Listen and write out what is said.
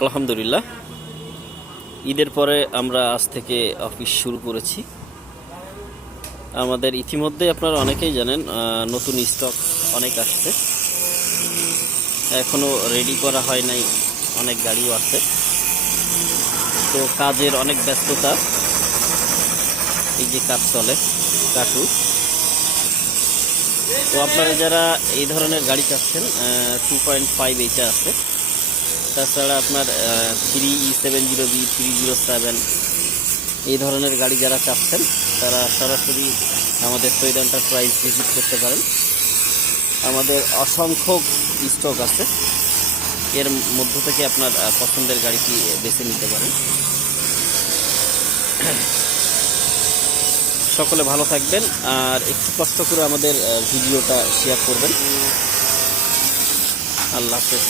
আলহামদুলিল্লাহ। ঈদের পরে আমরা আজ থেকে অফিস শুরু করেছি। আমাদের ইতিমধ্যে আপনারা অনেকেই জানেন নতুন স্টক অনেক আসছে। এখনও রেডি করা হয় নাই, অনেক গাড়িও আছে। তো কাজের অনেক ব্যস্ততা। এই যে কাজ চলে কাটু তো আপনারা যারা এই ধরনের গাড়ি চাচ্ছেন টু পয়েন্ট ফাইভ এইটা আছে। তাছাড়া আপনার three E seven zero B three zero seven এই ধরনের গাড়ি যারা চাচ্ছেন, তারা সরাসরি আমাদের তৈরি এন্টারপ্রাইজ ভিজিট করতে পারেন। আমাদের অসংখ্য স্টক আছে। এর মধ্য থেকে আপনার পছন্দের গাড়িটি বেছে নিতে পারেন। সকলে ভালো থাকবেন, আর একটু কষ্ট করে আমাদের ভিডিওটা শেয়ার করবেন। আল্লাহ হাফেজ।